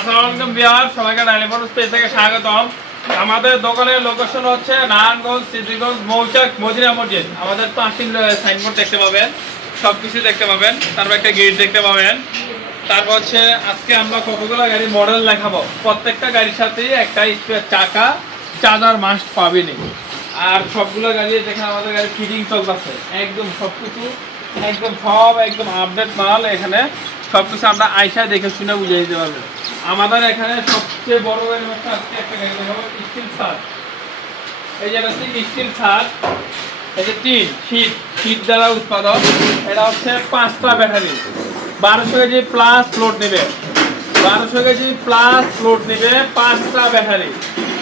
আসসালামু আলাইকুম বিহার, সবাইকে ডাইলিফোন স্পেস থেকে স্বাগতম। আমাদের দোকানের লোকেশন হচ্ছে নারায়ণগঞ্জ, সিদ্ধিগঞ্জ, মৌচাক, মদিনা মসজিদ। আমাদের পাঁচটি সাইনবোর্ড দেখতে পাবেন সব কিছু দেখতে পাবেন, তারপর একটা গেট দেখতে পাবেন। তারপর হচ্ছে আজকে আমরা কতগুলো গাড়ি মডেল দেখাবো। প্রত্যেকটা গাড়ির সাথেই একটা স্পেয়ার চাকা চার্জার মাস্ট পাবেনি। আর সবগুলো গাড়ি দেখেন আমাদের গাড়ি ফিটিং চলতেছে একদম সব কিছু একদম সব, একদম আপডেট মাল এখানে। সব কিছু আমরা আইসা দেখে শুনে বুঝিয়ে দিতে পারব। আমাদের এখানে সবচেয়ে বড় গাড়ি হচ্ছে আজকে একটা গাড়ি দেখাবো স্টিল ছাদ। এই যে হচ্ছে স্টিল ছাদ, এই যে টিন, শীত শীত দ্বারা উৎপাদন এটা হচ্ছে পাঁচটা ব্যাটারি বারোশো কেজি প্লাস লোড নেবে। বারোশো কেজি প্লাস লোড নেবে পাঁচটা ব্যাটারি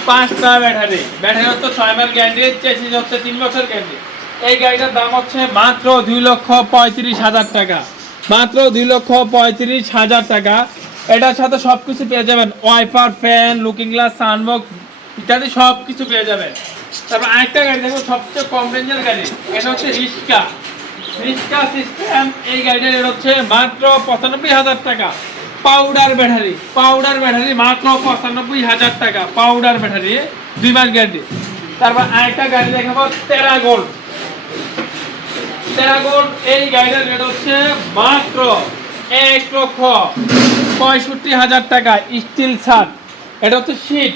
পাঁচটা ব্যাটারি ব্যাটারি হচ্ছে ছয় মাস গ্যারান্টি চেসিস হচ্ছে তিন বছর গ্যারান্টি এই গাড়িটার দাম হচ্ছে মাত্র দুই লক্ষ পঁয়ত্রিশ হাজার টাকা। মাত্র দুই লক্ষ পঁয়ত্রিশ হাজার টাকা। এটার সাথে সব কিছু পেয়ে যাবেন। ওয়াইপার, ফ্যান, লুকিং গ্লাস সানবক ইত্যাদি সব কিছু পেয়ে যাবেন। তারপর আরেকটা গাড়ি দেখো সবচেয়ে কম রেঞ্জের গাড়ি। এটা হচ্ছে রিক্সা। রিক্সা সিস্টেম এই গাড়িটার রেট হচ্ছে মাত্র পঁচানব্বই হাজার টাকা। পাউডার ব্যাটারি পাউডার ব্যাটারি মাত্র পঁচানব্বই হাজার টাকা। পাউডার ব্যাটারি দুই মাস গ্যারান্টি তারপর আরেকটা গাড়ি দেখাবো তেরা গোল্ড তেরা গোল্ড এই গাড়িটার রেট হচ্ছে মাত্র এক লক্ষ। পঁয়ষট্টি হাজার টাকা স্টিল ছাদ। এটা হচ্ছে শীট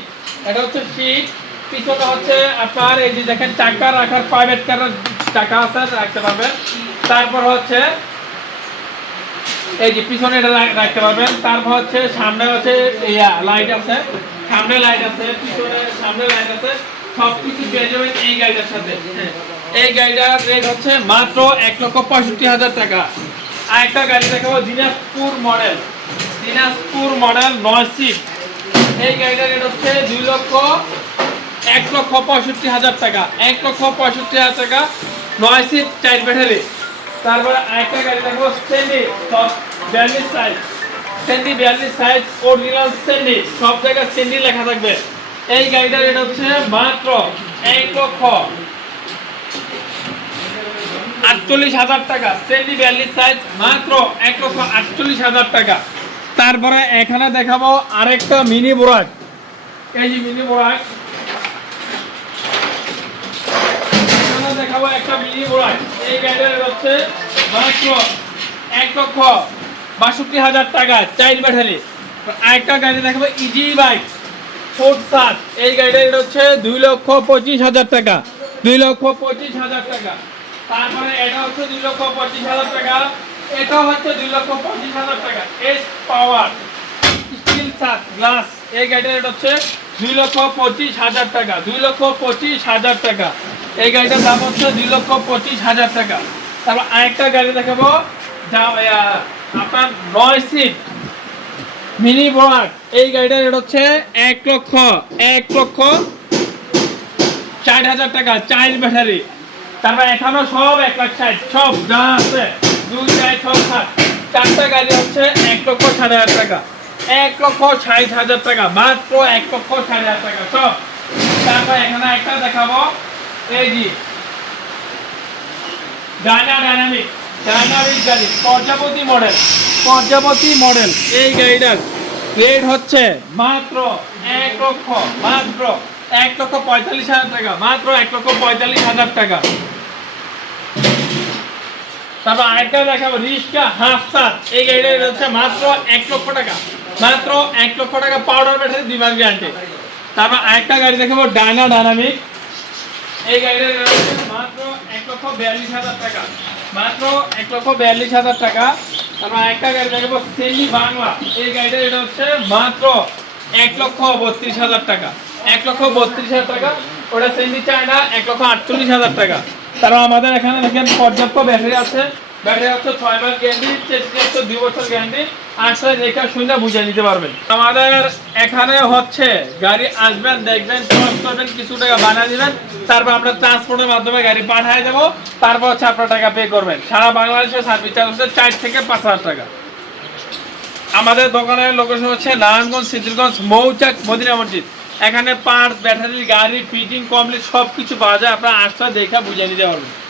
এটা হচ্ছে শীট পিছনে হচ্ছে আপনার এই যে দেখেন, চাকা রাখার প্রাইভেট কারের চাকা আছে, রাখতে পারবেন। তারপর হচ্ছে, এই যে পিছনে এটা রাখতে পারবেন। তারপর হচ্ছে সামনে হচ্ছে ইয়া লাইট আছে। সামনে লাইট আছে, পিছনে, সামনে লাইট আছে। সব পেয়ে যাবেন এই গাড়িটার সাথে। এই গাড়িটার রেট হচ্ছে মাত্র এক লক্ষ পঁয়ষট্টি হাজার টাকা। আর একটা গাড়ি দেখাবো, দিনাজপুর মডেল দিনাজপুর মডেল নয় সিট। এই গাড়িটার রেট হচ্ছে দুই লক্ষ, এক লক্ষ পঁয়ষট্টি হাজার টাকা। এক লক্ষ পঁয়ষট্টি হাজার টাকা, নয় সিট, চার ব্যাটারি। তারপরে আরেকটা গাড়ি দেখব স্ট্যান্ডি সব বিয়াল্লিশ সাইজ স্ট্যান্ডি বিয়াল্লিশ সাইজ অরিজিনাল স্ট্যান্ডি সব জায়গায় স্ট্যান্ডি লেখা থাকবে। এই গাড়িটার রেট হচ্ছে মাত্র এক লক্ষ আটচল্লিশ হাজার টাকা। স্ট্যান্ডি বিয়াল্লিশ সাইজ মাত্র এক লক্ষ আটচল্লিশ হাজার টাকা। তারপরে এখানে দেখাবো আরেকটা মিনি বোরাক। এই মিনি বোরাক। একটা মিনি এই হচ্ছে এক লক্ষ বাষট্টি হাজার টাকা আরেকটা দেখাবো ইজি বাইক সাত এই হচ্ছে দুই লক্ষ পঁচিশ হাজার টাকা। দুই লক্ষ পঁচিশ হাজার টাকা। তারপরে দুই লক্ষ পঁচিশ হাজার টাকা। এটা হচ্ছে দুই লক্ষ পঁচিশ হাজার টাকা। এস পাওয়ার, স্টিল সাত গ্লাস, এই গাড়িটার রেট হচ্ছে দুই লক্ষ পঁচিশ হাজার টাকা, দুই লক্ষ পঁচিশ হাজার টাকা। এই গাড়িটার দাম হচ্ছে দুই লক্ষ পঁচিশ হাজার টাকা। তারপর আরেকটা গাড়ি দেখাবো, যা আপনার নয় সিট, মিনি বোরাক। এই গাড়িটার রেট হচ্ছে এক লক্ষ এক লক্ষ ষাট হাজার টাকা, চাইল্ড ব্যাটারি। তারপর এখানে সব এক লাখ সব যা আছে। দুই হচ্ছে এক লক্ষ ষাট এক লক্ষ ষাট হাজার টাকা। মাত্র এক লক্ষ ষাট একটা দেখাবো। গাড়ি পর্যাপতি মডেল পর্যাপতি মডেল এই গাড়িটার রেট হচ্ছে মাত্র এক লক্ষ, মাত্র এক লক্ষ পঁয়তাল্লিশ হাজার টাকা, মাত্র এক লক্ষ পঁয়তাল্লিশ হাজার টাকা। তারপর আরেকটা দেখাবো, রিস্কা হাফ সাত। এই গাড়িটার রেট হচ্ছে মাত্র এক লক্ষ টাকা। মাত্র এক লক্ষ টাকা পাউডার ব্যাটারি দুই মাস গ্যারান্টি তারপর আরেকটা গাড়ি দেখাবো ডায়না ডাইনামিক এই হচ্ছে মাত্র এক লক্ষ বিয়াল্লিশ হাজার টাকা। মাত্র এক লক্ষ বিয়াল্লিশ হাজার টাকা। তারপর একটা গাড়ি দেখব সেমি বাংলা এই গাড়িটার রেট হচ্ছে মাত্র এক লক্ষ বত্রিশ হাজার টাকা। এক লক্ষ বত্রিশ হাজার টাকা। ওটা সেমি চায়না এক লক্ষ আটচল্লিশ হাজার টাকা। তারপর আমাদের এখানে দেখেন পর্যাপ্ত ব্যাটারি আছে। ব্যাটারি হচ্ছে ছয় মাস গ্যারান্টি দুই বছর গ্যারান্টি। বুঝে নিতে পারবেন। আমাদের এখানে হচ্ছে, গাড়ি আসবেন, দেখবেন করবেন, কিছু টাকা বানিয়ে দিবেন। তারপর আমরা ট্রান্সপোর্টের মাধ্যমে গাড়ি পাঠিয়ে দেবো। তারপর হচ্ছে টাকা পে করবেন। সারা বাংলাদেশের সার্ভিস চার্জ হচ্ছে চার থেকে পাঁচ হাজার টাকা। আমাদের দোকানের লোকেশন হচ্ছে নারায়ণগঞ্জ, সিদ্ধিরগঞ্জ, মৌচাক, মদিনা মসজিদ। এখানে পার্টস ব্যাটারি গাড়ি ফিটিং কমপ্লিট সব কিছু পাওয়া যায়। আপনার আসলে দেখে বুঝে নিতে পারবেন।